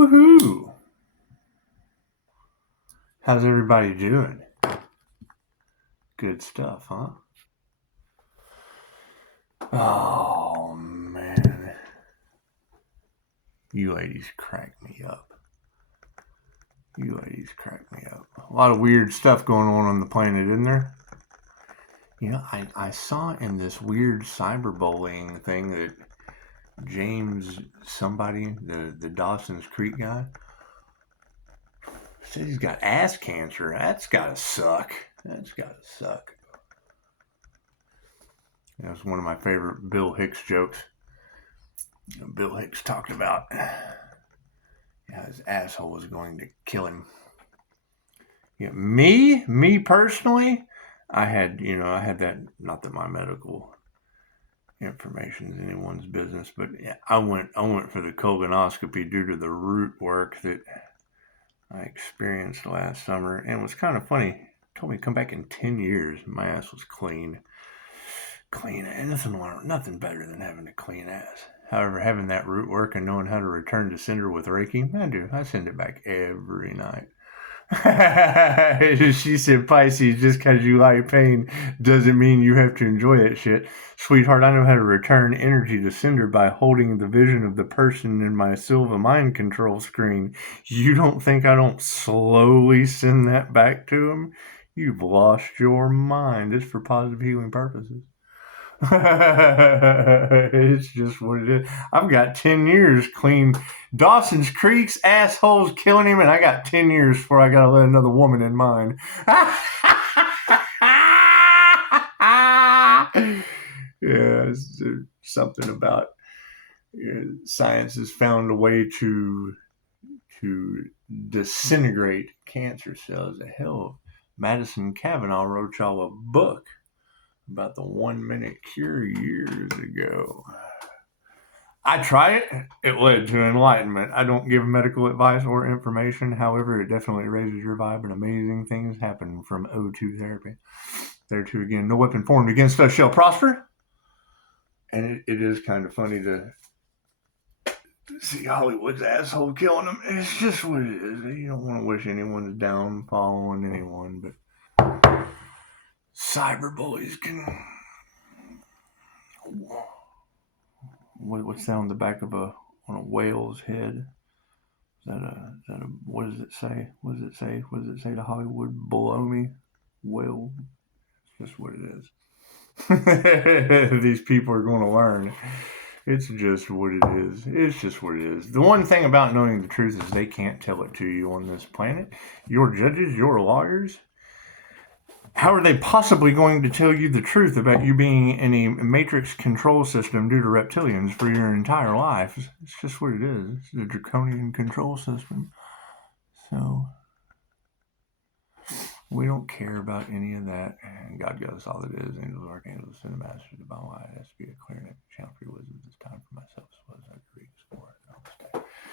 Woohoo! How's everybody doing? Good stuff, huh? Oh, man. You ladies crack me up. A lot of weird stuff going on the planet, isn't there? You know, I saw in this weird cyberbullying thing that James somebody, the Dawson's Creek guy, said he's got ass cancer. That's gotta suck. That's one of my favorite Bill Hicks jokes. You know, Bill Hicks talked about his asshole was going to kill him. Me personally, I had that, not that my medical information is anyone's business, but yeah, I went for the colonoscopy due to the root work that I experienced last summer, and it was kind of funny. It told me to come back in 10 years. My ass was clean, and nothing better than having a clean ass. However, having that root work and knowing how to return to sender with Reiki, I send it back every night. She said, Pisces, just because you like pain doesn't mean you have to enjoy that shit. Sweetheart, I know how to return energy to sender by holding the vision of the person in my Silva mind control screen. You don't think I don't slowly send that back to him? You've lost your mind. It's for positive healing purposes. It's just what it is. I've got 10 years clean. Dawson's Creek's assholes killing him, and I got 10 years before I gotta let another woman in mine. Yeah, it's something about science has found a way to disintegrate cancer cells. Hell, Madison Cavanaugh wrote y'all a book about the 1 minute cure years ago. I tried it. It led to enlightenment. I don't give medical advice or information. However, it definitely raises your vibe, and amazing things happen from O2 therapy. There too, again, no weapon formed against us shall prosper. And it is kind of funny to see Hollywood's asshole killing them. It's just what it is. You don't want to wish anyone's downfall on anyone, but cyberbullies can... What's that on the back of a whale's head? Is that a what does it say? What does it say to Hollywood? Below me, whale. It's just what it is. These people are going to learn. It's just what it is. The one thing about knowing the truth is they can't tell it to you on this planet. Your judges, your lawyers, how are they possibly going to tell you the truth about you being in a matrix control system due to reptilians for your entire life? It's just what it is. It's a draconian control system. So we don't care about any of that. And God gives us all it is. Angels, archangels, and masters, divine light. It has to be a clear and channel for your wisdom. This time for myself as well as I agree.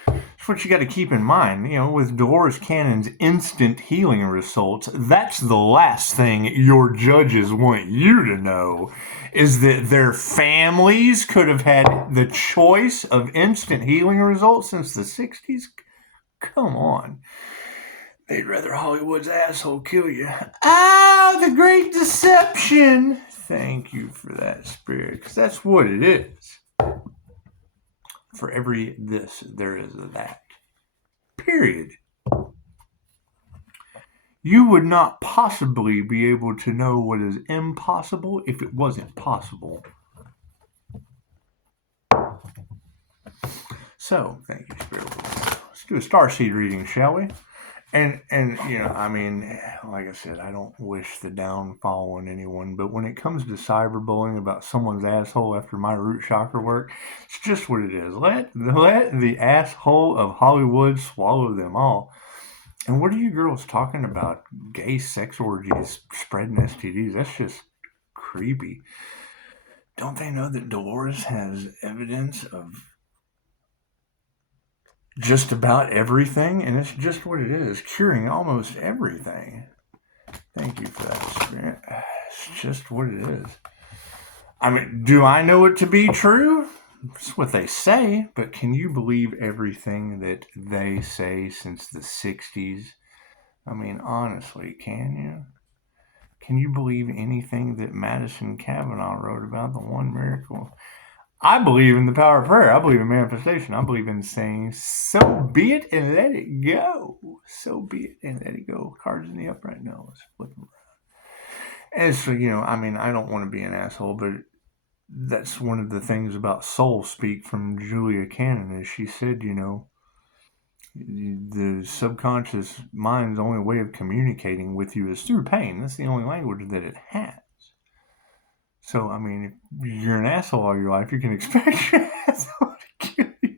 That's what you got to keep in mind. You know, with Dolores Cannon's instant healing results, that's the last thing your judges want you to know, is that their families could have had the choice of instant healing results since the 60s. Come on. They'd rather Hollywood's asshole kill you. Ah, the great deception. Thank you for that, Spirit, because that's what it is. For every this, there is a that. Period. You would not possibly be able to know what is impossible if it wasn't possible. So, thank you, Spirit. Let's do a starseed reading, shall we? And you know, I mean, like I said, I don't wish the downfall on anyone, but when it comes to cyberbullying about someone's asshole after my root chakra work, it's just what it is. Let the asshole of Hollywood swallow them all. And what are you girls talking about? Gay sex orgies spreading STDs? That's just creepy. Don't they know that Dolores has evidence of just about everything? And it's just what it is, curing almost everything. Thank you for that, Spirit. It's just what it is. I mean, do I know it to be true? That's what they say, but can you believe everything that they say since the 60s? I mean, honestly, can you? Can you believe anything that Madison Cavanaugh wrote about the one miracle? I believe in the power of prayer. I believe in manifestation. I believe in saying, so be it and let it go. So be it and let it go. Cards in the upright. No, let's flip them around. And so, I mean, I don't want to be an asshole, but that's one of the things about soul speak from Julia Cannon is she said, the subconscious mind's only way of communicating with you is through pain. That's the only language that it has. So, I mean, if you're an asshole all your life, you can expect your asshole to kill you.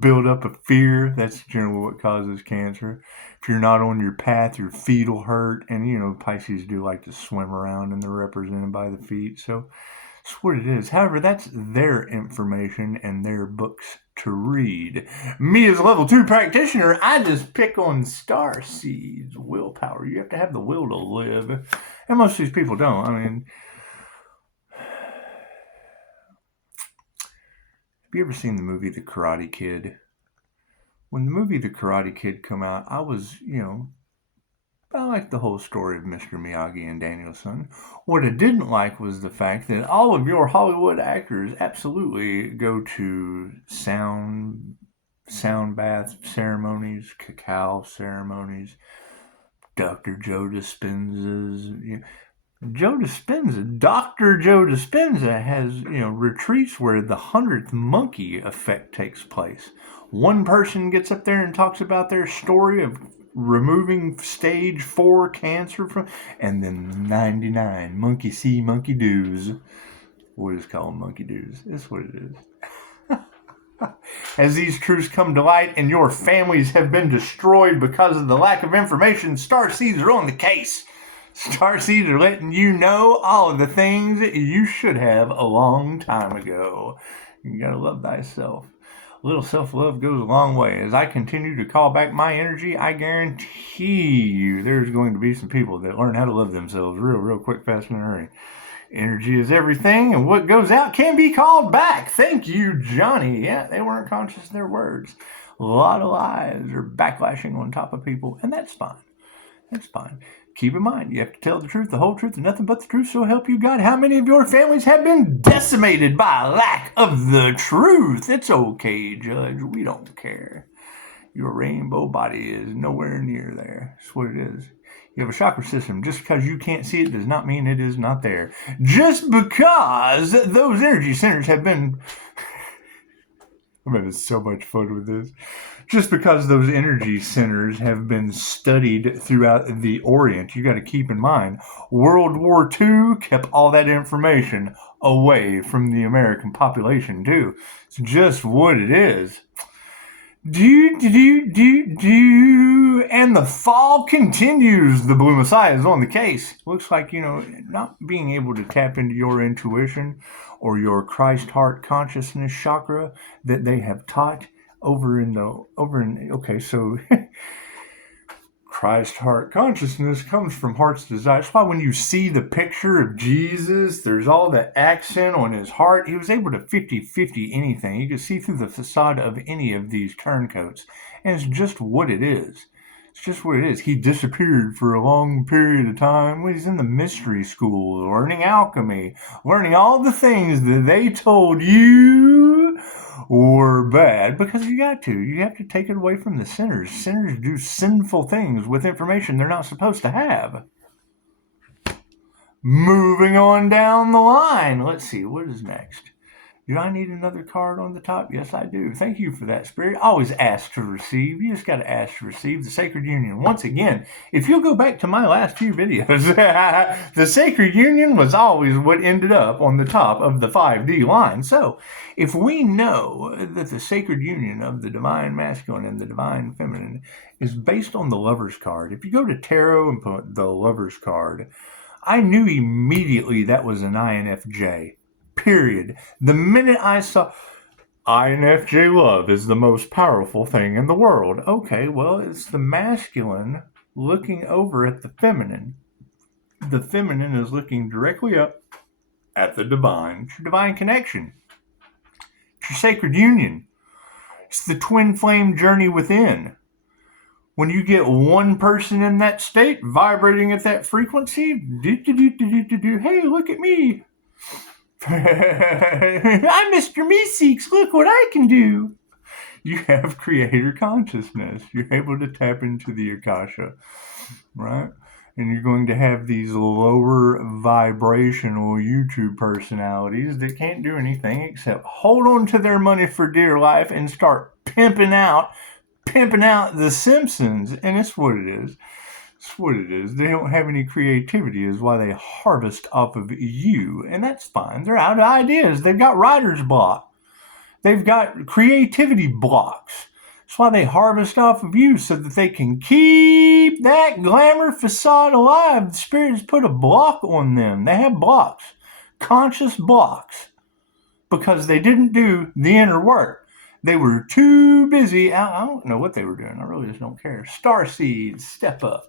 Build up a fear. That's generally what causes cancer. If you're not on your path, your feet will hurt. And, Pisces do like to swim around and they're represented by the feet. So, that's what it is. However, that's their information and their books to read. Me as a level 2 practitioner, I just pick on star seeds, willpower. You have to have the will to live. And most of these people don't. I mean, have you ever seen the movie The Karate Kid? When the movie The Karate Kid come out, I was, I liked the whole story of Mr. Miyagi and Daniel-san. What I didn't like was the fact that all of your Hollywood actors absolutely go to sound bath ceremonies, cacao ceremonies, Dr. Joe Dispenza's. Dr. Joe Dispenza has, retreats where the 100th monkey effect takes place. One person gets up there and talks about their story of removing stage 4 cancer from, and then 99 monkey see, monkey do's. We'll just call them monkey do's. That's what it is. As these truths come to light and your families have been destroyed because of the lack of information, starseeds are on the case. Starseeds are letting you know all of the things that you should have a long time ago. You gotta love thyself. A little self-love goes a long way. As I continue to call back my energy, I guarantee you there's going to be some people that learn how to love themselves real quick, fast, and in a hurry. Energy is everything, and what goes out can be called back. Thank you, Johnny. Yeah, they weren't conscious of their words. A lot of lies are backlashing on top of people, and that's fine. That's fine. Keep in mind, you have to tell the truth, the whole truth, and nothing but the truth, so help you God. How many of your families have been decimated by lack of the truth? It's okay, Judge. We don't care. Your rainbow body is nowhere near there. That's what it is. You have a chakra system. Just because you can't see it does not mean it is not there. Just because those energy centers have been... I'm having so much fun with this. Just because those energy centers have been studied throughout the Orient, you got to keep in mind, World War II kept all that information away from the American population, too. It's just what it is. And the fall continues. The Blue Messiah is on the case. Looks like, not being able to tap into your intuition or your Christ heart consciousness chakra that they have taught okay, so Christ heart consciousness comes from heart's desire. That's why when you see the picture of Jesus, there's all that accent on his heart. He was able to 50-50 anything. You could see through the facade of any of these turncoats. And it's just what it is. It's just what it is. He disappeared for a long period of time. Well, he's in the mystery school, learning alchemy, learning all the things that they told you were bad, because you got to. You have to take it away from the sinners. Sinners do sinful things with information they're not supposed to have. Moving on down the line. Let's see, what is next? Do I need another card on the top? Yes, I do. Thank you for that, Spirit. Always ask to receive. You just got to ask to receive the Sacred Union. Once again, if you'll go back to my last few videos, the Sacred Union was always what ended up on the top of the 5D line. So, if we know that the Sacred Union of the Divine Masculine and the Divine Feminine is based on the Lover's card, if you go to Tarot and put the Lover's card, I knew immediately that was an INFJ. Period. The minute I saw INFJ love is the most powerful thing in the world. Okay, well, it's the masculine looking over at the feminine. The feminine is looking directly up at the divine. It's your divine connection. It's your sacred union. It's the twin flame journey within. When you get one person in that state vibrating at that frequency, hey, look at me. I'm Mr. Meeseeks. Look what I can do. You have creator consciousness. You're able to tap into the Akasha, right? And you're going to have these lower vibrational YouTube personalities that can't do anything except hold on to their money for dear life and start pimping out The Simpsons. And it's what it is. It's what it is. They don't have any creativity is why they harvest off of you. And that's fine. They're out of ideas. They've got writer's block. They've got creativity blocks. That's why they harvest off of you so that they can keep that glamour facade alive. The spirits put a block on them. They have blocks, conscious blocks, because they didn't do the inner work. They were too busy. I don't know what they were doing. I really just don't care. Starseeds, step up.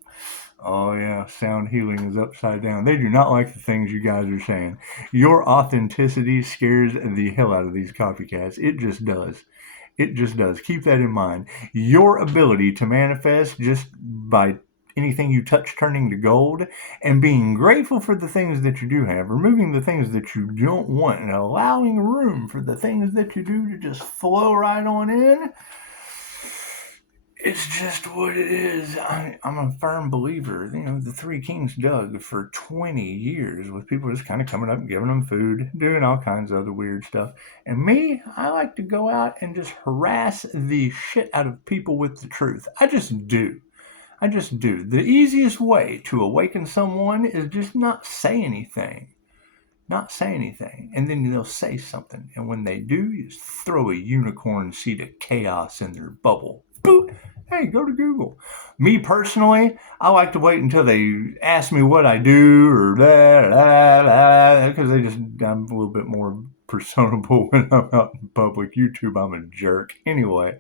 Oh, yeah, sound healing is upside down. They do not like the things you guys are saying. Your authenticity scares the hell out of these copycats. It just does. It just does. Keep that in mind. Your ability to manifest just by anything you touch turning to gold and being grateful for the things that you do have, removing the things that you don't want and allowing room for the things that you do to just flow right on in. It's just what it is. I'm a firm believer. The Three Kings dug for 20 years with people just kind of coming up and giving them food, doing all kinds of other weird stuff. And me, I like to go out and just harass the shit out of people with the truth. I just do. The easiest way to awaken someone is just not say anything. And then they'll say something. And when they do, you just throw a unicorn seed of chaos in their bubble. Boop! Hey, go to Google. Me personally, I like to wait until they ask me what I do or because I'm a little bit more personable when I'm out in public. YouTube, I'm a jerk. Anyway,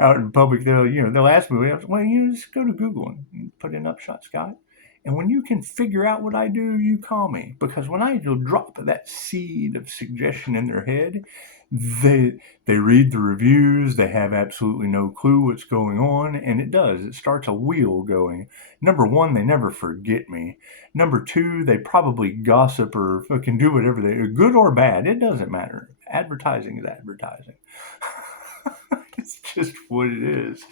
out in public, they'll ask me, well, just go to Google and put in Upshot Scott. And when you can figure out what I do, you call me. Because when I drop that seed of suggestion in their head, they read the reviews, they have absolutely no clue what's going on, and it starts a wheel going. Number one, they never forget me. Number two, they probably gossip or fucking do whatever good or bad, it doesn't matter. Advertising is advertising. It's just what it is.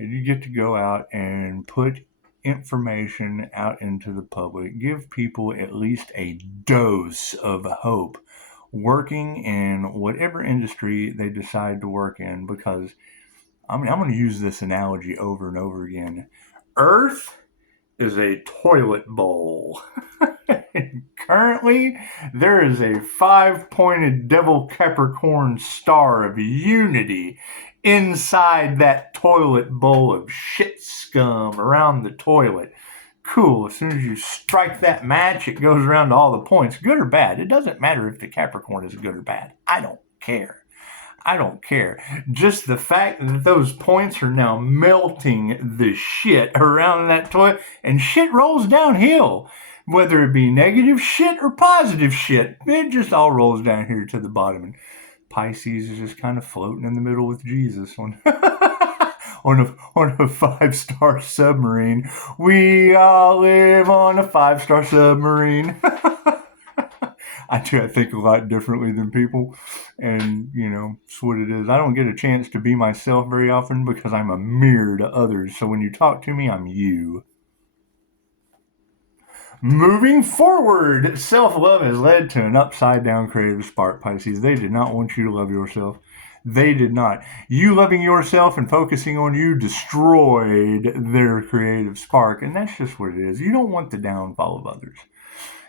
And you get to go out and put information out into the public, give people at least a dose of hope working in whatever industry they decide to work in, because I'm going to use this analogy over and over again. Earth is a toilet bowl. And currently, there is a 5-pointed devil Capricorn star of unity inside that toilet bowl of shit scum around the toilet. Cool. As soon as you strike that match, it goes around to all the points. Good or bad. It doesn't matter if the Capricorn is good or bad. I don't care. Just the fact that those points are now melting the shit around that toilet, and shit rolls downhill. Whether it be negative shit or positive shit, it just all rolls down here to the bottom. And Pisces is just kind of floating in the middle with Jesus on on a 5-star submarine. We all live on a 5-star submarine. I think a lot differently than people, and it's what it is. I don't get a chance to be myself very often because I'm a mirror to others. So when you talk to me, I'm you. Moving forward, self-love has led to an upside-down creative spark, Pisces. They did not want you to love yourself. They did not. You loving yourself and focusing on you destroyed their creative spark, and that's just what it is. You don't want the downfall of others.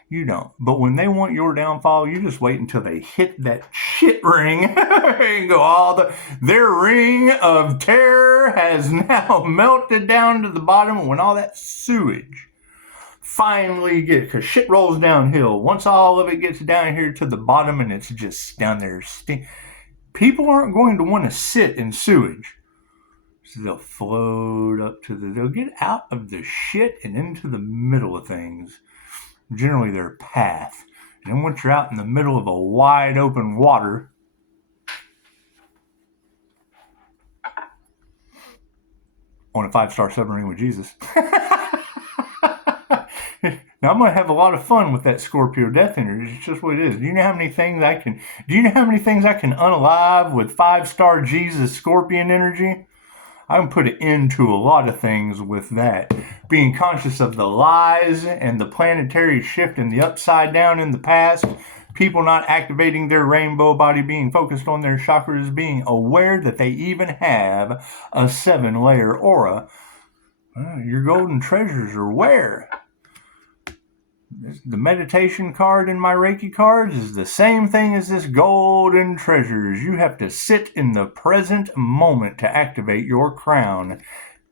You don't. But when they want your downfall, you just wait until they hit that shit ring and go, their ring of terror has now melted down to the bottom when all that sewage finally because shit rolls downhill. Once all of it gets down here to the bottom and it's just down there, people aren't going to want to sit in sewage. So they'll float up they'll get out of the shit and into the middle of things. Generally their path. And then once you're out in the middle of a wide open water, on a 5-star submarine with Jesus. Now I'm gonna have a lot of fun with that Scorpio death energy. It's just what it is. Do you know how many things I can unalive with 5-star Jesus Scorpion energy? I can put an end to a lot of things with that. Being conscious of the lies and the planetary shift and the upside down in the past, people not activating their rainbow body, being focused on their chakras, being aware that they even have a 7-layer aura. Your golden treasures are where? The meditation card in my Reiki cards is the same thing as this golden treasures. You have to sit in the present moment to activate your crown.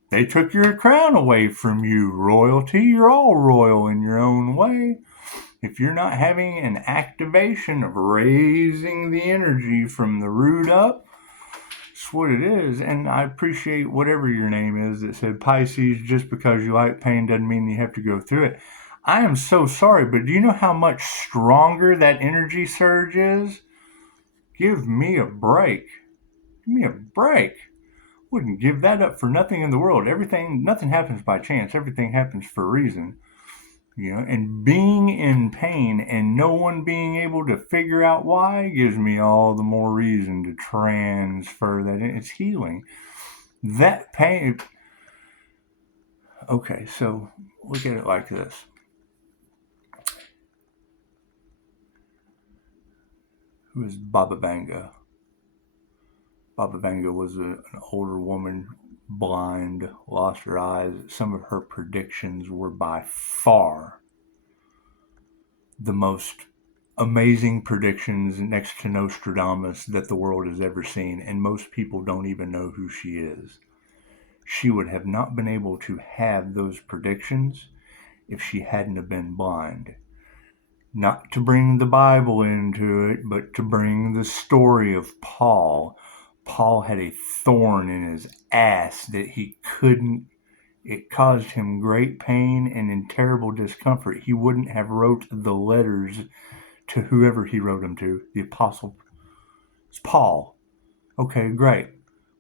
They took your crown away from you, royalty. You're all royal in your own way. If you're not having an activation of raising the energy from the root up, it's what it is. And I appreciate whatever your name is that said Pisces, just because you like pain doesn't mean you have to go through it. I am so sorry, but do you know how much stronger that energy surge is? Give me a break. Give me a break. Wouldn't give that up for nothing in the world. Nothing happens by chance. Everything happens for a reason. And being in pain and no one being able to figure out why gives me all the more reason to transfer that. It's healing. That pain. Okay, so look at it like this. Who is Baba Vanga? Baba Vanga was an older woman, blind, lost her eyes. Some of her predictions were by far the most amazing predictions next to Nostradamus that the world has ever seen, and most people don't even know who she is. She would have not been able to have those predictions if she hadn't have been blind. Not to bring the Bible into it, but to bring the story of Paul. Paul had a thorn in his ass that he couldn't. It caused him great pain and in terrible discomfort. He wouldn't have wrote the letters to whoever he wrote them to. The apostle. It's Paul. Okay, great.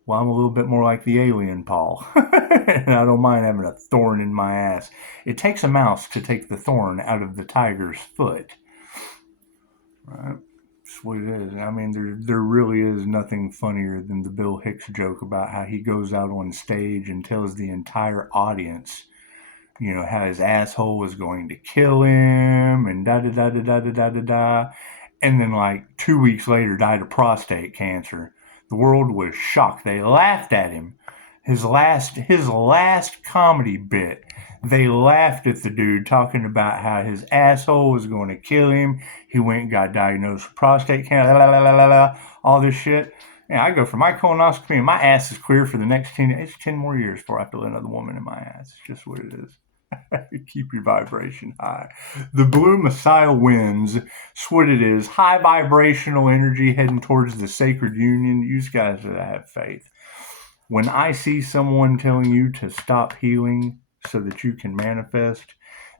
Well, I'm a little bit more like the alien Paul. And I don't mind having a thorn in my ass. It takes a mouse to take the thorn out of the tiger's foot. Right? That's what it is. I mean, there really is nothing funnier than the Bill Hicks joke about how he goes out on stage and tells the entire audience, how his asshole is going to kill him and da-da-da-da-da-da-da-da. And then like 2 weeks later died of prostate cancer. The world was shocked. They laughed at him. His last comedy bit, they laughed at the dude talking about how his asshole was going to kill him. He went and got diagnosed with prostate cancer, all this shit. And I go for my colonoscopy and my ass is clear for the next 10 more years before I have to let another woman in my ass. It's just what it is. Keep your vibration high. The blue Messiah wins. That's what it is. High vibrational energy heading towards the sacred union. You guys have faith. When I see someone telling you to stop healing so that you can manifest,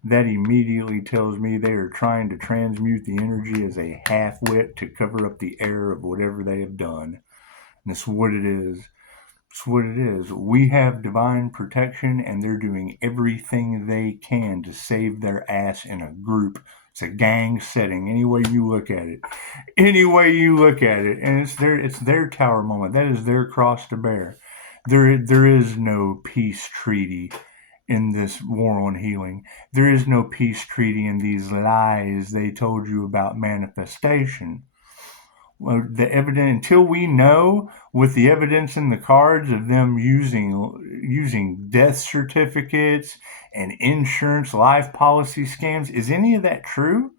that immediately tells me they are trying to transmute the energy as a half-wit to cover up the error of whatever they have done. And that's what it is. It's what it is. We have divine protection, and they're doing everything they can to save their ass in a group. It's a gang setting, any way you look at it. Any way you look at it. And it's their tower moment. That is their cross to bear. There is no peace treaty in this war on healing. There is no peace treaty in these lies they told you about manifestation. Well, the evidence, until we know with the evidence in the cards of them using death certificates and insurance life policy scams, is any of that true?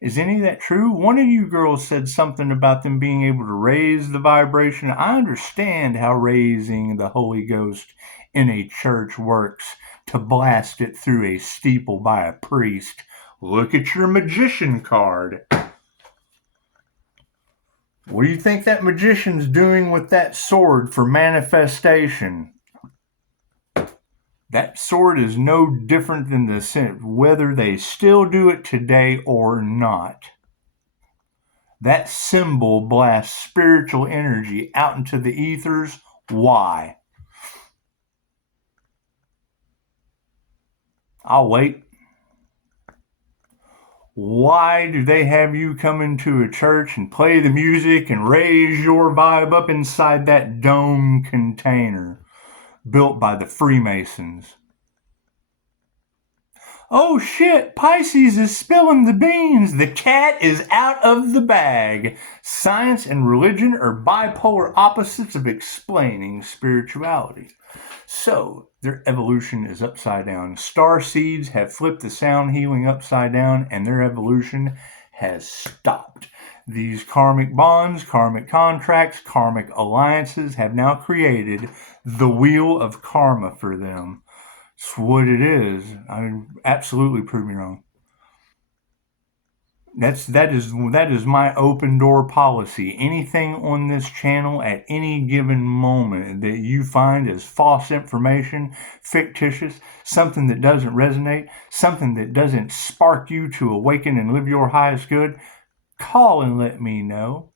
Is any of that true? One of you girls said something about them being able to raise the vibration. I understand how raising the Holy Ghost in a church works to blast it through a steeple by a priest. Look at your magician card. What do you think that magician's doing with that sword for manifestation? That sword is no different than the sin, whether they still do it today or not. That symbol blasts spiritual energy out into the ethers. Why? I'll wait. Why do they have you come into a church and play the music and raise your vibe up inside that dome container built by the Freemasons? Oh shit, Pisces is spilling the beans. The cat is out of the bag. Science and religion are bipolar opposites of explaining spirituality. So, their evolution is upside down. Star seeds have flipped the sound healing upside down, and their evolution has stopped. These karmic bonds, karmic contracts, karmic alliances have now created the wheel of karma for them. It's what it is. I mean, absolutely prove me wrong. That is my open door policy. Anything on this channel at any given moment that you find as false information, fictitious, something that doesn't resonate, something that doesn't spark you to awaken and live your highest good, call and let me know.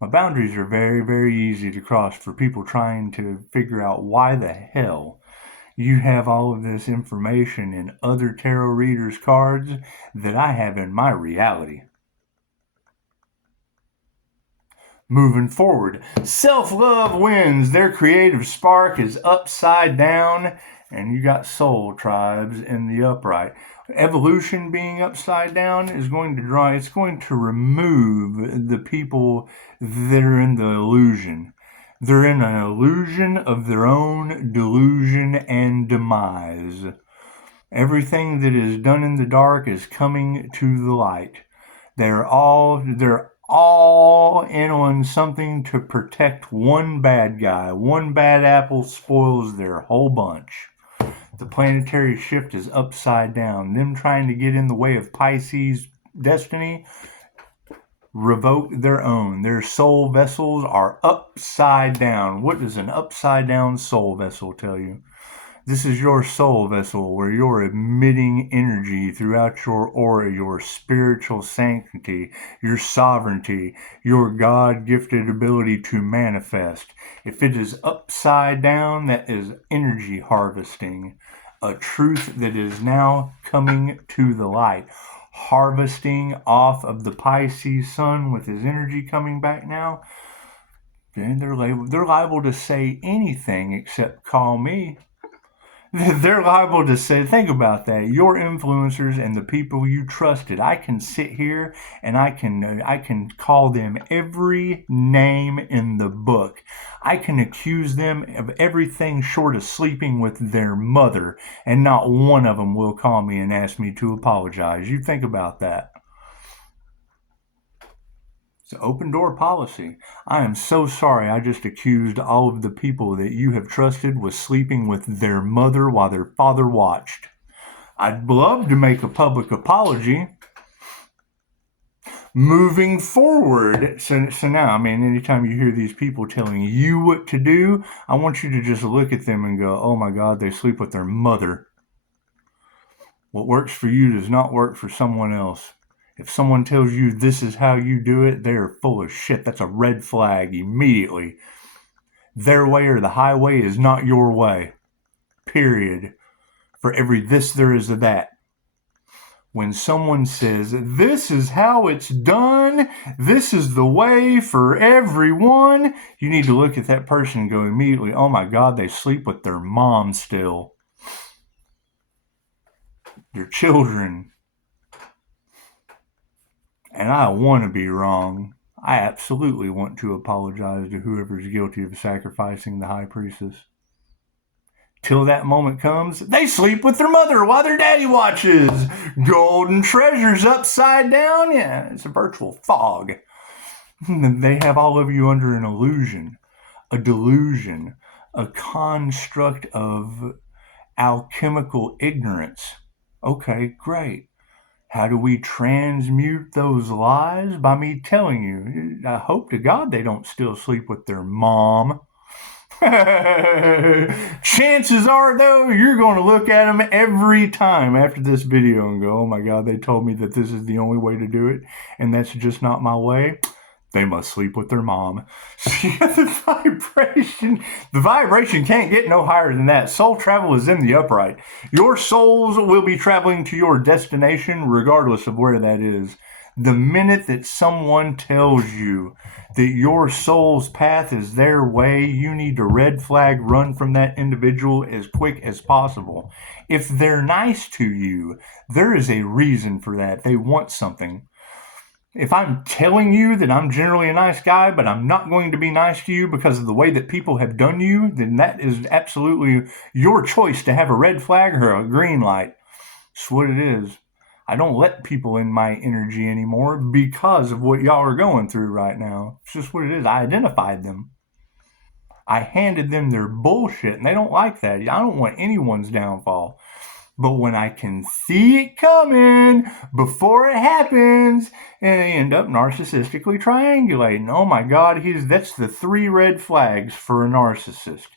My boundaries are very, very easy to cross for people trying to figure out why the hell you have all of this information in other tarot readers' cards that I have in my reality. Moving forward, self-love wins. Their creative spark is upside down, and you got soul tribes in the upright. Evolution being upside down is going to remove the people that are in the illusion. They're in an illusion of their own delusion and demise. Everything that is done in the dark is coming to the light. They're all in on something to protect one bad guy. One bad apple spoils their whole bunch. The planetary shift is upside down. Them trying to get in the way of Pisces' destiny revoke their own. Their soul vessels are upside down. What does an upside down soul vessel tell you? This is your soul vessel where you're emitting energy throughout your aura, your spiritual sanctity, your sovereignty, your God-gifted ability to manifest. If it is upside down, that is energy harvesting, a truth that is now coming to the light. Harvesting off of the Pisces sun with his energy coming back now, then they're liable to say anything except call me. They're liable to say, think about that, your influencers and the people you trusted. I can sit here and I can call them every name in the book. I can accuse them of everything short of sleeping with their mother, and not one of them will call me and ask me to apologize. You think about that. It's an open door policy. I am so sorry I just accused all of the people that you have trusted with sleeping with their mother while their father watched. I'd love to make a public apology. Moving forward, so now, I mean, anytime you hear these people telling you what to do, I want you to just look at them and go, oh my God, they sleep with their mother. What works for you does not work for someone else. If someone tells you this is how you do it, they're full of shit. That's a red flag immediately. Their way or the highway is not your way. Period. For every this, there is a that. When someone says, this is how it's done, this is the way for everyone, you need to look at that person and go immediately, oh my God, they sleep with their mom still. Their children. And I want to be wrong. I absolutely want to apologize to whoever's guilty of sacrificing the high priestess. Till that moment comes, they sleep with their mother while their daddy watches. Golden treasures upside down. Yeah, it's a virtual fog. They have all of you under an illusion, a delusion, a construct of alchemical ignorance. Okay, great. How do we transmute those lies? By me telling you. I hope to God they don't still sleep with their mom. Chances are, though, you're going to look at them every time after this video and go, oh my God, they told me that this is the only way to do it, and that's just not my way. They must sleep with their mom. See, the vibration can't get no higher than that. Soul travel is in the upright. Your souls will be traveling to your destination regardless of where that is. The minute that someone tells you that your soul's path is their way, you need to red flag run from that individual as quick as possible. If they're nice to you, there is a reason for that. They want something. If I'm telling you that I'm generally a nice guy, but I'm not going to be nice to you because of the way that people have done you, then that is absolutely your choice to have a red flag or a green light. That's what it is. I don't let people in my energy anymore because of what y'all are going through right now. It's just what it is. I identified them. I handed them their bullshit, and they don't like that. I don't want anyone's downfall. But when I can see it coming before it happens, and they end up narcissistically triangulating. Oh my God, that's the 3 red flags for a narcissist.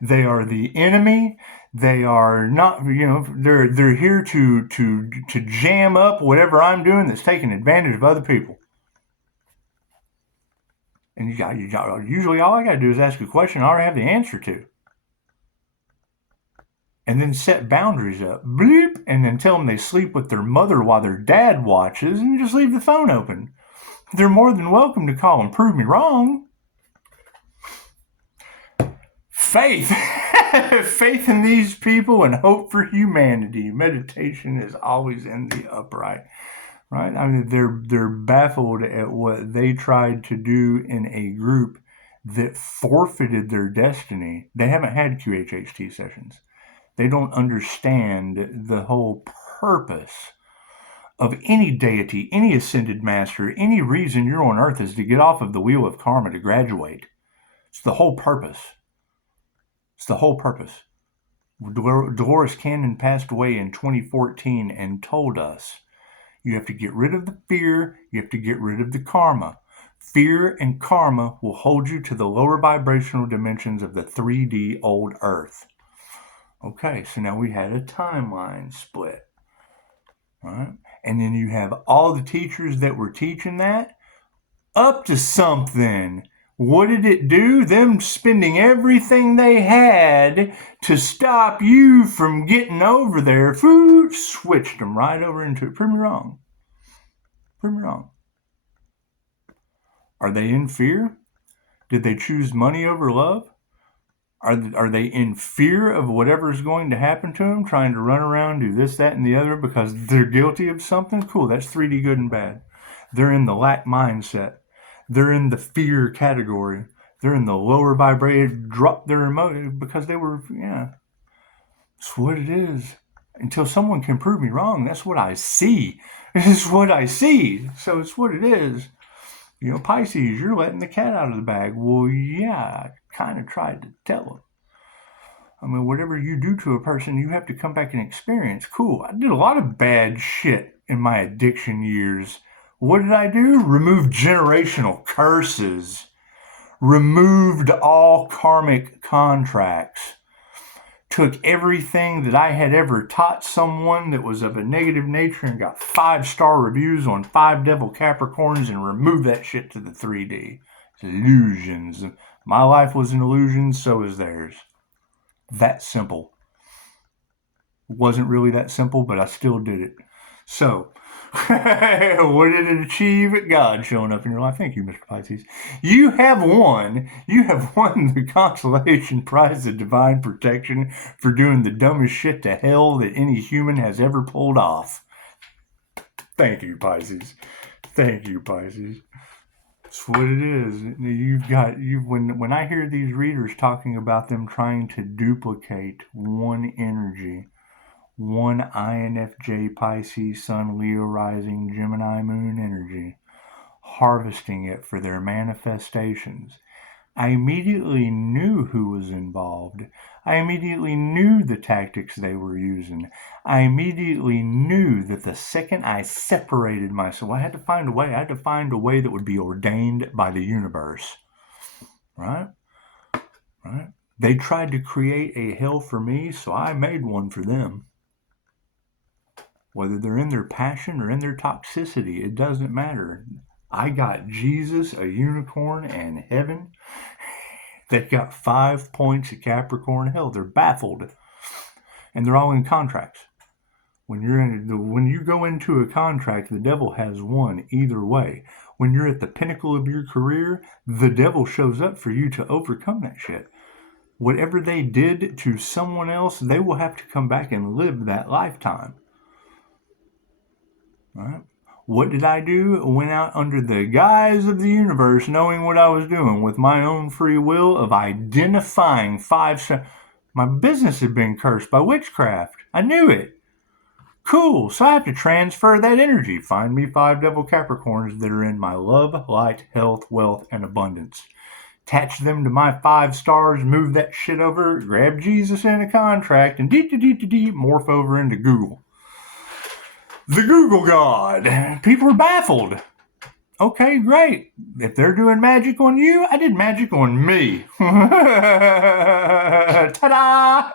They are the enemy. They are not, they're here to jam up whatever I'm doing that's taking advantage of other people. And usually all I got to do is ask a question I already have the answer to. And then set boundaries up, bleep, and then tell them they sleep with their mother while their dad watches, and just leave the phone open. They're more than welcome to call and prove me wrong. Faith. Faith in these people and hope for humanity. Meditation is always in the upright. Right? I mean, they're baffled at what they tried to do in a group that forfeited their destiny. They haven't had QHHT sessions. They don't understand the whole purpose of any deity, any ascended master, any reason you're on earth is to get off of the wheel of karma, to graduate. It's the whole purpose. It's the whole purpose. Dolores Cannon passed away in 2014 and told us, you have to get rid of the fear, you have to get rid of the karma. Fear and karma will hold you to the lower vibrational dimensions of the 3D old earth. Okay, so now we had a timeline split, right? And then you have all the teachers that were teaching that up to something. What did it do? Them spending everything they had to stop you from getting over there. Food switched them right over into it. Prove me wrong. Prove me wrong. Are they in fear? Did they choose money over love? Are they in fear of whatever's going to happen to them, trying to run around, do this, that, and the other because they're guilty of something? Cool, that's 3D good and bad. They're in the lack mindset. They're in the fear category. They're in the lower vibration, drop their emotion because they were, It's what it is. Until someone can prove me wrong, that's what I see. It's what I see. So it's what it is. Pisces, you're letting the cat out of the bag. Well, yeah, I kind of tried to tell them. I mean, whatever you do to a person, you have to come back and experience. Cool. I did a lot of bad shit in my addiction years. What did I do? Remove generational curses. Removed all karmic contracts. Took everything that I had ever taught someone that was of a negative nature and got 5-star reviews on 5 Devil Capricorns and removed that shit to the 3D. It's illusions. My life was an illusion, so is theirs. That simple. It wasn't really that simple, but I still did it. So, what did it achieve? God showing up in your life. Thank you, Mr. Pisces. You have won the consolation prize of divine protection for doing the dumbest shit to hell that any human has ever pulled off. Thank you, Pisces. Thank you, Pisces. That's what it is. When I hear these readers talking about them trying to duplicate one energy, one INFJ Pisces Sun Leo Rising Gemini Moon energy, harvesting it for their manifestations, I immediately knew who was involved. I immediately knew the tactics they were using. I immediately knew that the second I separated myself, I had to find a way. I had to find a way that would be ordained by the universe. Right? Right? They tried to create a hell for me, so I made one for them. Whether they're in their passion or in their toxicity, it doesn't matter. I got Jesus, a unicorn, and heaven. They got 5 points at Capricorn. Hell, they're baffled. And they're all in contracts. When you go into a contract, the devil has won either way. When you're at the pinnacle of your career, the devil shows up for you to overcome that shit. Whatever they did to someone else, they will have to come back and live that lifetime. All right? What did I do? I went out under the guise of the universe, knowing what I was doing with my own free will of identifying my business had been cursed by witchcraft. I knew it. Cool, so I have to transfer that energy. Find me 5 devil Capricorns that are in my love, light, health, wealth, and abundance. Attach them to my 5 stars, move that shit over, grab Jesus in a contract, and morph over into Google. The Google God. People are baffled. Okay, great. If they're doing magic on you, I did magic on me. Ta-da!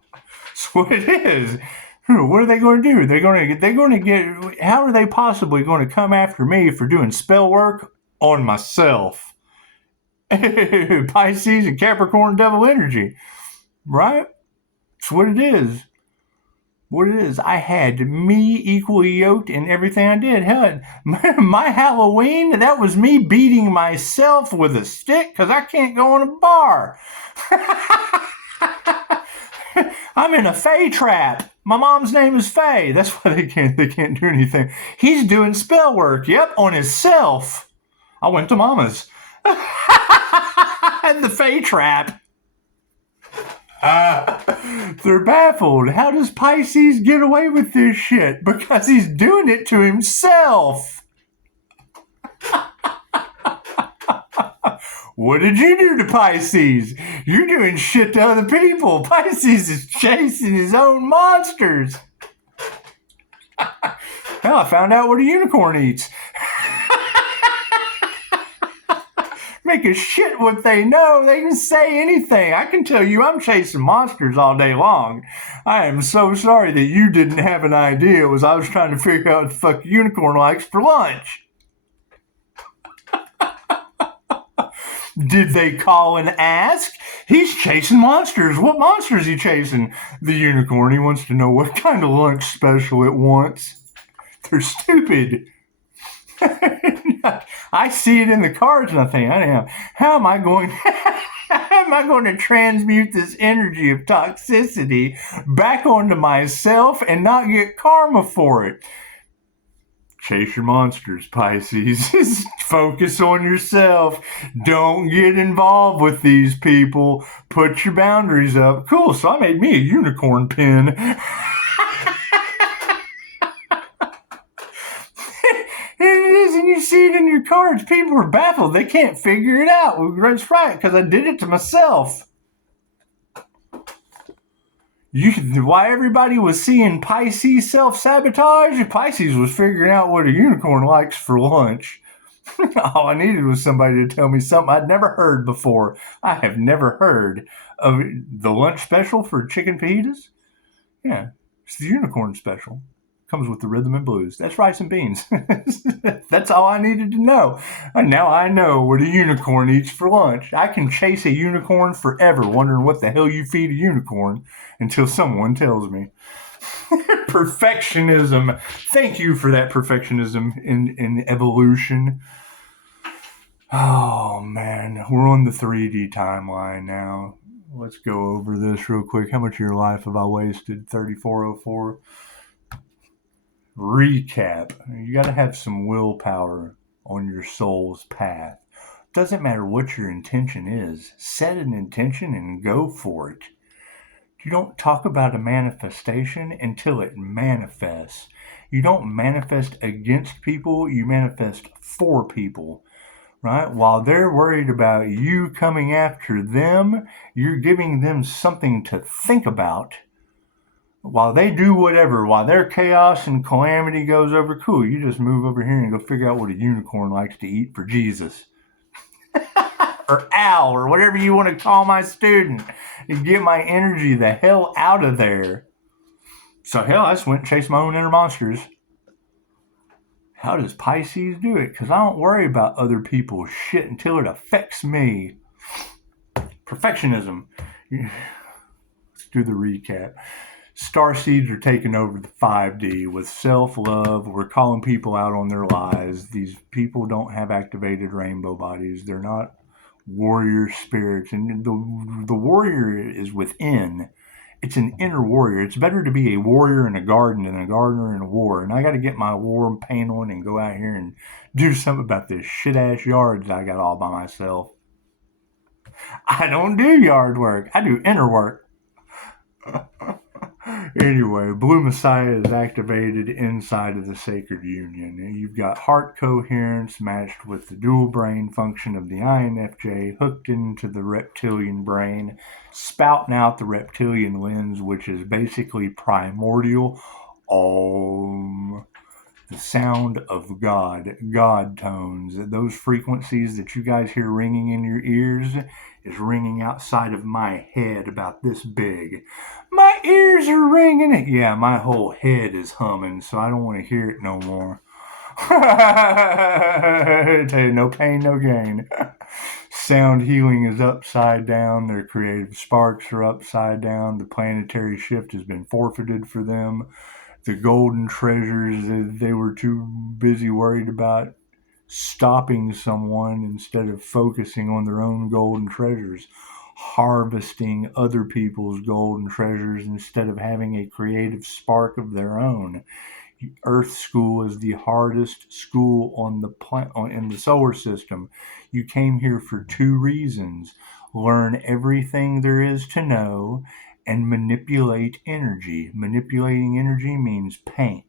That's what it is. What are they going to do? They're going to get. How are they possibly going to come after me for doing spell work on myself? Pisces and Capricorn devil energy, right? That's what it is. What it is. I had me equally yoked in everything I did. Hell, my Halloween, that was me beating myself with a stick because I can't go in a bar. I'm in a Fae trap. My mom's name is Faye. That's why they can't do anything. He's doing spell work. Yep, on himself. I went to Mama's. The Fae trap. They're baffled. How does Pisces get away with this shit? Because he's doing it to himself. What did you do to Pisces? You're doing shit to other people. Pisces is chasing his own monsters. Hell, I found out what a unicorn eats. Make a shit what they know. They can say anything. I can tell you I'm chasing monsters all day long. I am so sorry that you didn't have an idea. I was trying to figure out what the fuck a unicorn likes for lunch. Did they call and ask? He's chasing monsters. What monster is he chasing? The unicorn. He wants to know what kind of lunch special it wants. They're stupid. I see it in the cards and I think, how am I going to transmute this energy of toxicity back onto myself and not get karma for it? Chase your monsters, Pisces. Focus on yourself. Don't get involved with these people. Put your boundaries up. Cool, so I made me a unicorn pin. It is, and you see it in your cards. People are baffled. They can't figure it out. That's right, because I did it to myself. Why everybody was seeing Pisces self-sabotage? Pisces was figuring out what a unicorn likes for lunch. All I needed was somebody to tell me something I'd never heard before. I have never heard of the lunch special for chicken fajitas. Yeah, it's the unicorn special. Comes with the rhythm and blues. That's rice and beans. That's all I needed to know. And now I know what a unicorn eats for lunch. I can chase a unicorn forever wondering what the hell you feed a unicorn until someone tells me. Perfectionism. Thank you for that perfectionism in evolution. Oh, man. We're on the 3D timeline now. Let's go over this real quick. How much of your life have I wasted? 3404. Recap. You got to have some willpower on your soul's path. Doesn't matter what your intention is. Set an intention and go for it. You don't talk about a manifestation until it manifests. You don't manifest against people. You manifest for people. Right? While they're worried about you coming after them, you're giving them something to think about. While they do whatever, while their chaos and calamity goes over, cool, you just move over here and go figure out what a unicorn likes to eat for Jesus. Or Al, or whatever you want to call my student. And get my energy the hell out of there. So hell, I just went and chased my own inner monsters. How does Pisces do it? Because I don't worry about other people's shit until it affects me. Perfectionism. Let's do the recap. Star seeds are taking over the 5D with self-love. We're calling people out on their lies. These people don't have activated rainbow bodies. They're not warrior spirits. And the warrior is within. It's an inner warrior. It's better to be a warrior in a garden than a gardener in a war. And I got to get my war paint on and go out here and do something about this shit-ass yards I got all by myself. I don't do yard work. I do inner work. Anyway, Blue Messiah is activated inside of the Sacred Union. You've got heart coherence matched with the dual brain function of the INFJ hooked into the reptilian brain, spouting out the reptilian lens, which is basically primordial. The sound of God tones. Those frequencies that you guys hear ringing in your ears is ringing outside of my head about this big. My ears are ringing it. Yeah, my whole head is humming, so I don't want to hear it no more. I tell you, no pain, no gain. Sound healing is upside down. Their creative sparks are upside down. The planetary shift has been forfeited for them. The golden treasures, they were too busy worried about stopping someone instead of focusing on their own golden treasures, harvesting other people's golden treasures instead of having a creative spark of their own. Earth school is the hardest school on the in the solar system. You came here for two reasons: learn everything there is to know and manipulate energy. Manipulating energy means paint,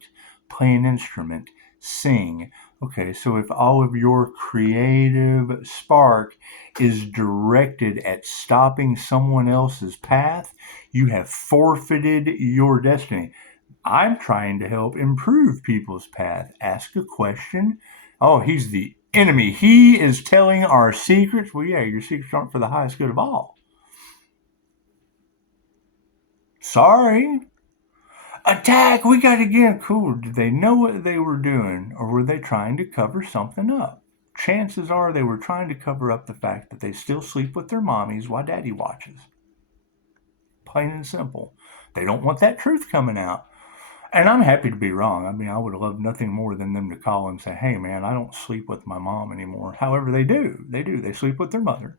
play an instrument, sing. Okay, so if all of your creative spark is directed at stopping someone else's path, you have forfeited your destiny. I'm trying to help improve people's path. Ask a question. Oh, he's the enemy. He is telling our secrets. Well, yeah, your secrets aren't for the highest good of all. Sorry. Attack! We got to get cool. Did they know what they were doing, or were they trying to cover something up? Chances are they were trying to cover up the fact that they still sleep with their mommies while daddy watches. Plain and simple. They don't want that truth coming out. And I'm happy to be wrong. I mean, I would have loved nothing more than them to call and say, hey, man, I don't sleep with my mom anymore. However, they do. They sleep with their mother.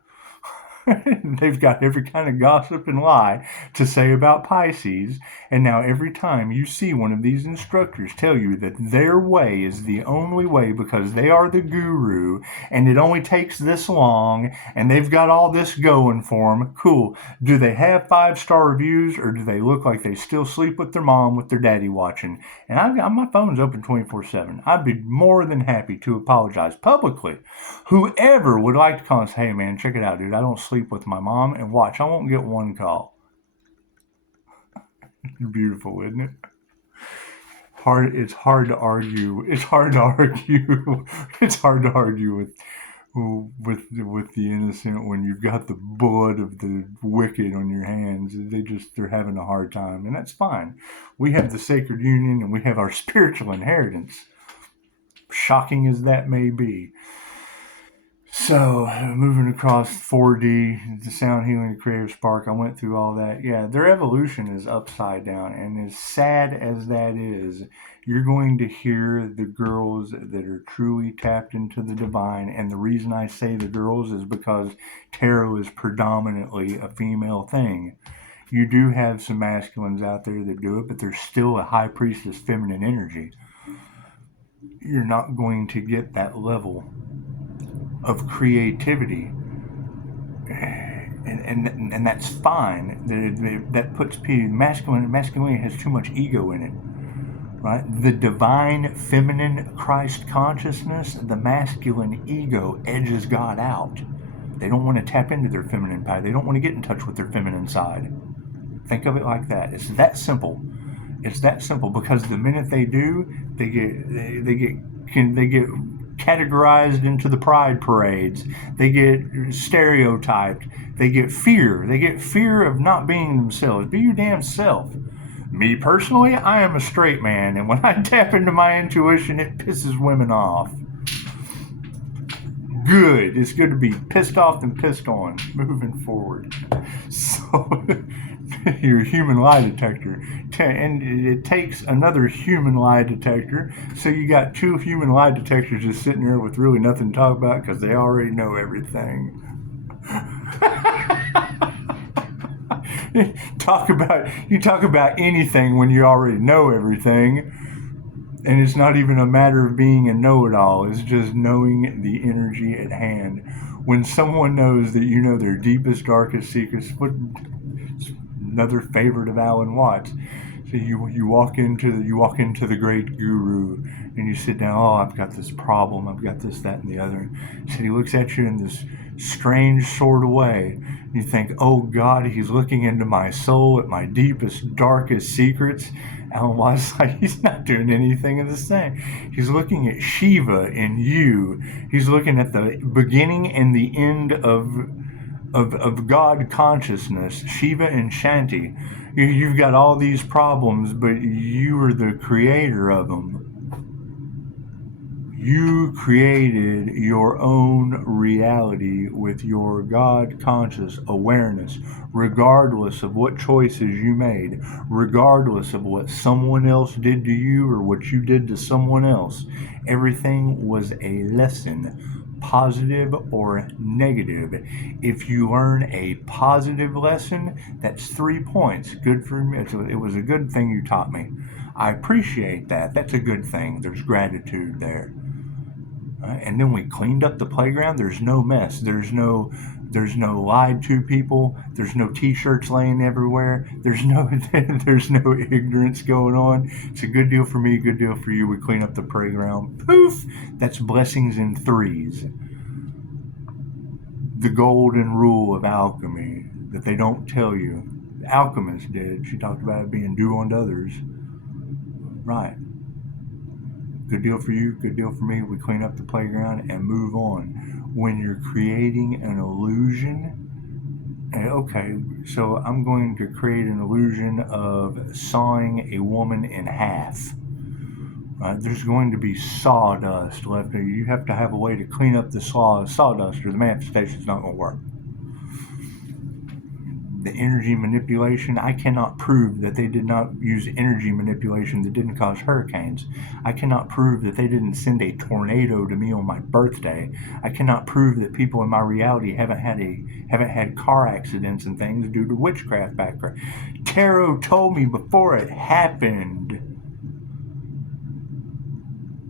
They've got every kind of gossip and lie to say about Pisces. And now every time you see one of these instructors tell you that their way is the only way because they are the guru and it only takes this long and they've got all this going for them, cool. Do they have 5-star reviews or do they look like they still sleep with their mom with their daddy watching? And my phone's open 24/7. I'd be more than happy to apologize publicly. Whoever would like to call and say, hey man, check it out, dude. I don't sleep with my mom, and watch, I won't get one call. Beautiful, isn't it? It's hard to argue. It's hard to argue. It's hard to argue with the innocent when you've got the blood of the wicked on your hands. They're having a hard time, and that's fine. We have the sacred union, and we have our spiritual inheritance. Shocking as that may be. So, moving across 4D, the sound healing, the creative spark, I went through all that. Yeah, their evolution is upside down. And as sad as that is, you're going to hear the girls that are truly tapped into the divine. And the reason I say the girls is because tarot is predominantly a female thing. You do have some masculines out there that do it, but there's still a high priestess feminine energy. You're not going to get that level of creativity, and that's fine. That puts masculinity has too much ego in it, right? The divine feminine Christ consciousness, the masculine ego edges God out. They don't want to tap into their feminine power. They don't want to get in touch with their feminine side. Think of it like that. It's that simple. It's that simple because the minute they do, they get categorized into the pride parades. They get stereotyped. They get fear. They get fear of not being themselves. Be your damn self. Me personally, I am a straight man, and when I tap into my intuition, it pisses women off. Good. It's good to be pissed off than pissed on moving forward. So, your human lie detector. And it takes another human lie detector. So, you got two human lie detectors just sitting there with really nothing to talk about because they already know everything. You talk about anything when you already know everything. And it's not even a matter of being a know-it-all. It's just knowing the energy at hand. When someone knows that you know their deepest, darkest secrets, another favorite of Alan Watts. So you walk into the great guru and you sit down. Oh, I've got this problem. I've got this, that, and the other. So he looks at you in this strange sort of way. You think, oh God, he's looking into my soul at my deepest, darkest secrets. Alan Watts is like, he's not doing anything of the same. He's looking at Shiva in you. He's looking at the beginning and the end of God consciousness, Shiva and Shanti. You've got all these problems, but you are the creator of them. You created your own reality with your God conscious awareness, regardless of what choices you made, regardless of what someone else did to you or what you did to someone else. Everything was a lesson, positive or negative. If you learn a positive lesson, that's 3 points. Good for me. It was a good thing you taught me. I appreciate that. That's a good thing. There's gratitude there. And then we cleaned up the playground. There's no mess. There's no lied to people. There's no t-shirts laying everywhere. There's no ignorance going on. It's a good deal for me, good deal for you. We clean up the playground. Poof! That's blessings in threes. The golden rule of alchemy that they don't tell you. The alchemist did. She talked about it being due unto others. Right. Good deal for you, good deal for me. We clean up the playground and move on. When you're creating an illusion, okay, so I'm going to create an illusion of sawing a woman in half. There's going to be sawdust left. You have to have a way to clean up the sawdust or the manifestation's not going to work. The energy manipulation, I cannot prove that they did not use energy manipulation that didn't cause hurricanes. I cannot prove that they didn't send a tornado to me on my birthday. I cannot prove that people in my reality haven't had car accidents and things due to witchcraft background. Tarot told me before it happened.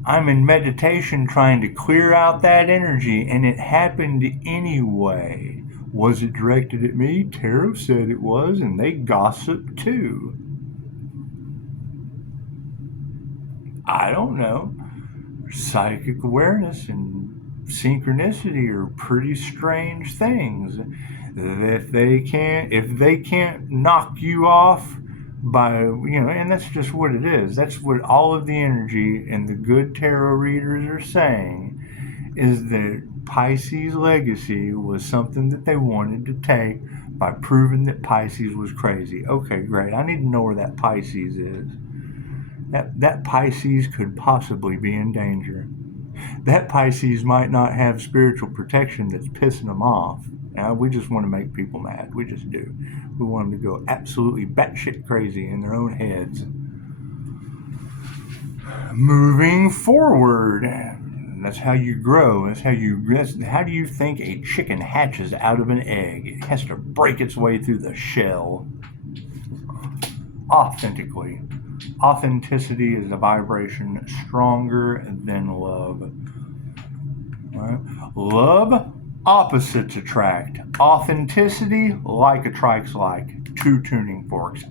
I'm in meditation trying to clear out that energy, and it happened anyway. Was it directed at me? Tarot said it was, and they gossiped too. I don't know. Psychic awareness and synchronicity are pretty strange things. If they can't knock you off by, and that's just what it is. That's what all of the energy and the good tarot readers are saying, is that Pisces legacy was something that they wanted to take by proving that Pisces was crazy. Okay, great. I need to know where that Pisces is. That Pisces could possibly be in danger. That Pisces might not have spiritual protection that's pissing them off. Now, we just want to make people mad. We just do. We want them to go absolutely batshit crazy in their own heads. Moving forward. That's how you grow. How do you think a chicken hatches out of an egg? It has to break its way through the shell. Authentically. Authenticity is a vibration stronger than love. Right? Love, opposites attract. Authenticity, like attracts like. Two tuning forks.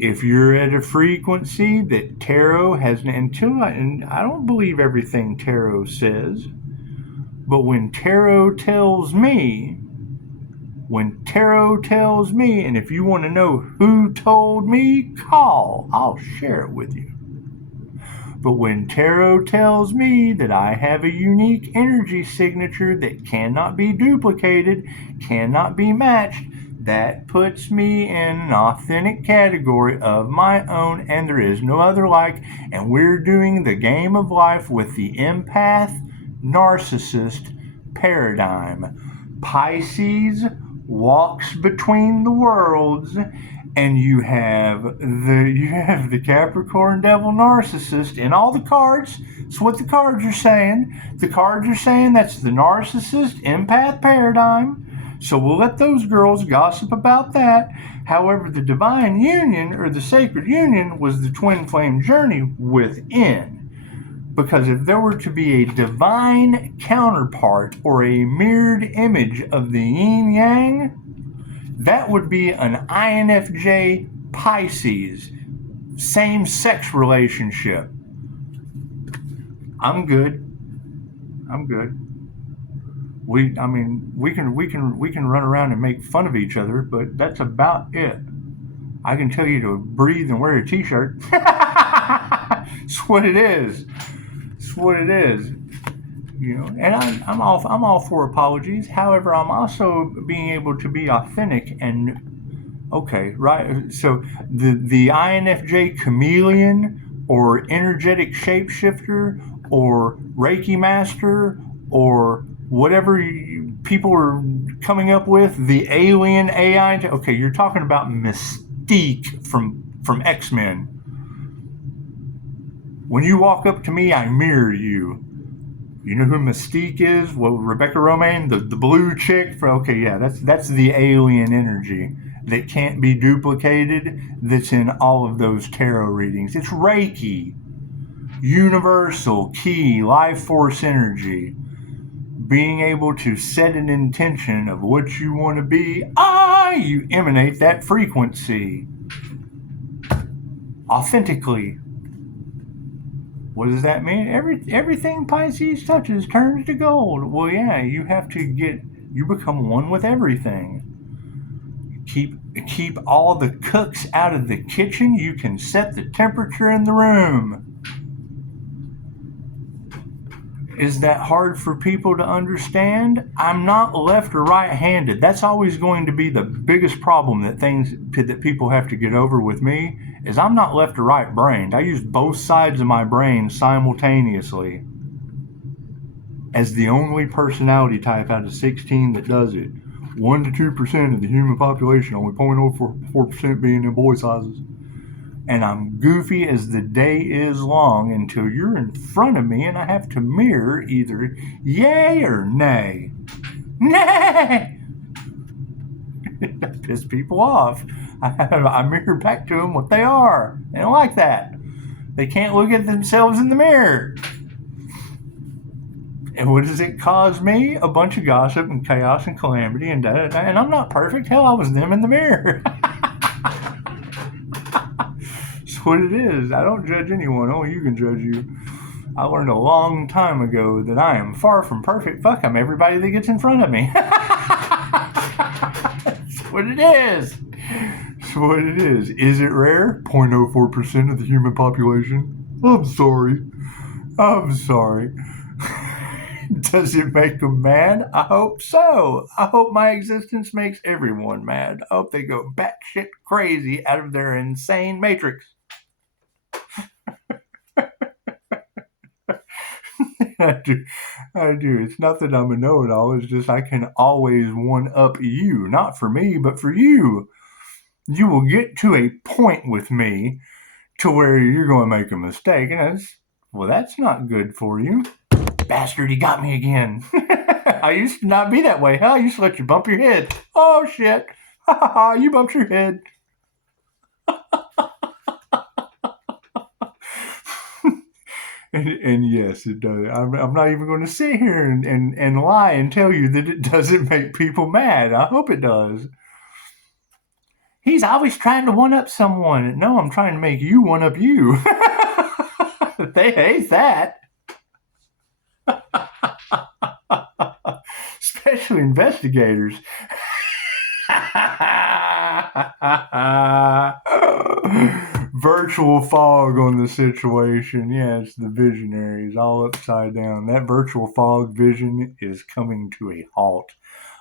If you're at a frequency that tarot has, and I don't believe everything tarot says, but when tarot tells me, and if you want to know who told me, call. I'll share it with you. But when tarot tells me that I have a unique energy signature that cannot be duplicated, cannot be matched, That puts me in an authentic category of my own, and there is no other like. And we're doing the game of life with the empath narcissist paradigm. Pisces walks between the worlds, and you have the Capricorn devil narcissist in all the cards. That's what the cards are saying. The cards are saying that's the narcissist empath paradigm. So we'll let those girls gossip about that. However, the divine union or the sacred union was the twin flame journey within. Because if there were to be a divine counterpart or a mirrored image of the yin yang, that would be an INFJ Pisces, same sex relationship. I'm good. We can run around and make fun of each other, but that's about it. I can tell you to breathe and wear a t-shirt. It's what it is. And I'm all for apologies. However, I'm also being able to be authentic and okay, right. So the INFJ chameleon or energetic shapeshifter or Reiki master or whatever people are coming up with, the alien AI. Okay, you're talking about Mystique from X-Men. When you walk up to me, I mirror you. You know who Mystique is? Well, Rebecca Romaine, the blue chick. Okay, yeah, that's the alien energy that can't be duplicated. That's in all of those tarot readings. It's Reiki, universal key, life force energy. Being able to set an intention of what you want to be, you emanate that frequency authentically. What does that mean? Everything Pisces touches turns to gold. Well, yeah, you become one with everything. Keep all the cooks out of the kitchen. You can set the temperature in the room. Is that hard for people to understand? I'm not left or right-handed. That's always going to be the biggest problem that people have to get over with me, is I'm not left or right-brained. I use both sides of my brain simultaneously as the only personality type out of 16 that does it. 1 to 2% of the human population, only 0.04% being in boy sizes. And I'm goofy as the day is long until you're in front of me and I have to mirror either yay or nay. Nay! That piss people off. I mirror back to them what they are. They don't like that. They can't look at themselves in the mirror. And what does it cause me? A bunch of gossip and chaos and calamity and da-da-da. And I'm not perfect. Hell, I was them in the mirror. What it is. I don't judge anyone. Only you can judge you. I learned a long time ago that I am far from perfect. Fuck, I'm everybody that gets in front of me. That's what it is. That's what it is. Is it rare? 0.04% of the human population. I'm sorry. Does it make them mad? I hope so. I hope my existence makes everyone mad. I hope they go batshit crazy out of their insane matrix. I do. It's not that I'm a know-it-all. It's just I can always one-up you. Not for me, but for you. You will get to a point with me to where you're going to make a mistake. And that's not good for you. Bastard, he got me again. I used to not be that way. Huh? I used to let you bump your head. Oh, shit. You bumped your head. And yes, it does. I'm not even going to sit here and lie and tell you that it doesn't make people mad. I hope it does. He's always trying to one-up someone. No, I'm trying to make you one-up you. They hate that. Especially investigators. Virtual fog on the situation. Yeah, it's the visionaries all upside down. That virtual fog vision is coming to a halt.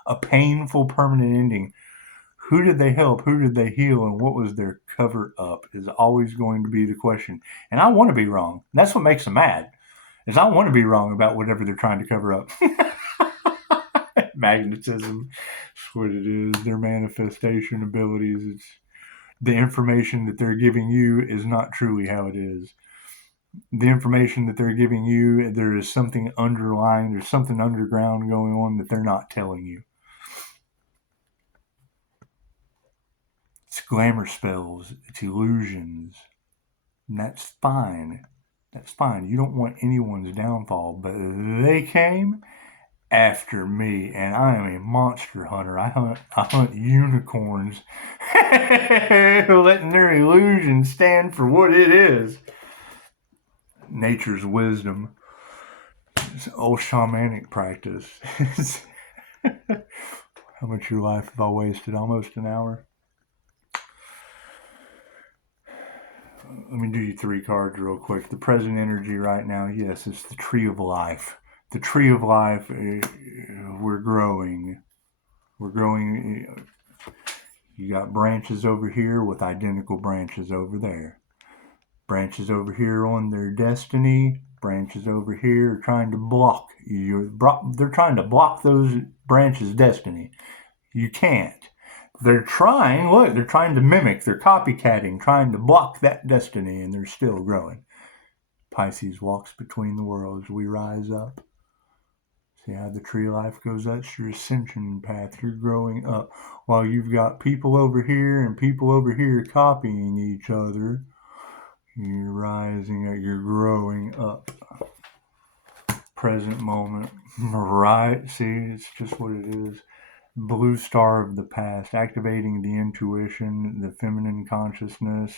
A painful permanent ending. Who did they help? Who did they heal? And what was their cover up is always going to be the question. And I want to be wrong. That's what makes them mad, is I want to be wrong about whatever they're trying to cover up. Magnetism, that's what it is. Their manifestation abilities. It's the information that they're giving you is not truly how it is. The information that they're giving you, there is something underlying, there's something underground going on that they're not telling you. It's glamour spells, it's illusions, and that's fine. That's fine. You don't want anyone's downfall, but they came after me, and I am a monster hunter. I hunt unicorns, letting their illusion stand for what it is. Nature's wisdom. It's old shamanic practice. How much of your life have I wasted? Almost an hour. Let me do you 3 cards real quick. The present energy right now, yes, it's the tree of life. The tree of life, we're growing. We're growing. You got branches over here with identical branches over there. Branches over here on their destiny. Branches over here are trying to block you. They're trying to block those branches' destiny. You can't. They're trying, look, they're trying to mimic. They're copycatting, trying to block that destiny, and they're still growing. Pisces walks between the worlds. We rise up. See how the tree of life goes? That's your ascension path. You're growing up. While you've got people over here and people over here copying each other, you're rising up. You're growing up. Present moment. Right? See, it's just what it is. Blue star of the past, activating the intuition, the feminine consciousness,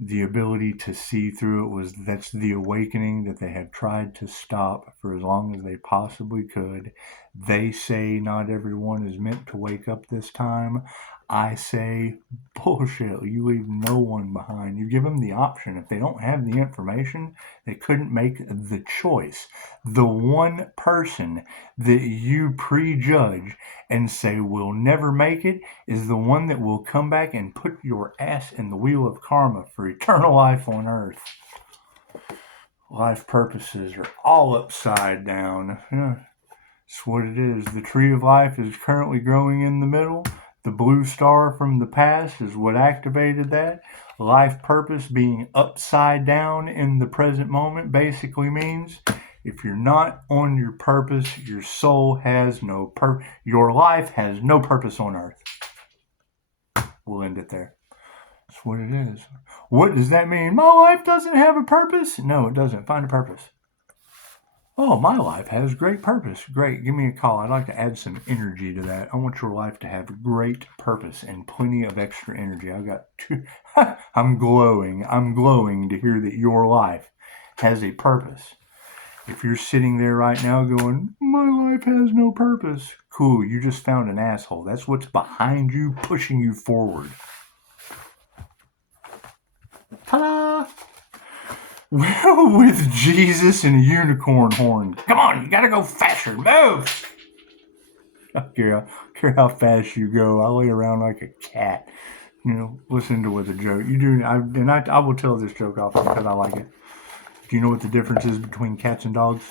the ability to see through it. That's the awakening that they have tried to stop for as long as they possibly could. They say not everyone is meant to wake up this time. I say bullshit. You leave no one behind. You give them the option. If they don't have the information, they couldn't make the choice. The one person that you prejudge and say will never make it is the one that will come back and put your ass in the wheel of karma for eternal life on earth. Life purposes are all upside down. That's what it is. The tree of life is currently growing in the middle. The blue star from the past is what activated that. Life purpose being upside down in the present moment basically means if you're not on your purpose, your soul has no purpose. Your life has no purpose on earth. We'll end it there. That's what it is. What does that mean? My life doesn't have a purpose? No, it doesn't. Find a purpose. Oh, my life has great purpose. Great. Give me a call. I'd like to add some energy to that. I want your life to have great purpose and plenty of extra energy. I've got 2. I'm glowing. I'm glowing to hear that your life has a purpose. If you're sitting there right now going, my life has no purpose. Cool. You just found an asshole. That's what's behind you, pushing you forward. Ta-da! Well, with Jesus and a unicorn horn. Come on, you gotta go faster. Move! I don't care how fast you go. I lay around like a cat. Listen to what's a joke. You do, I will tell this joke often because I like it. Do you know what the difference is between cats and dogs?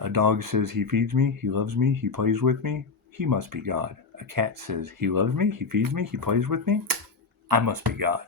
A dog says he feeds me, he loves me, he plays with me. He must be God. A cat says he loves me, he feeds me, he plays with me. I must be God.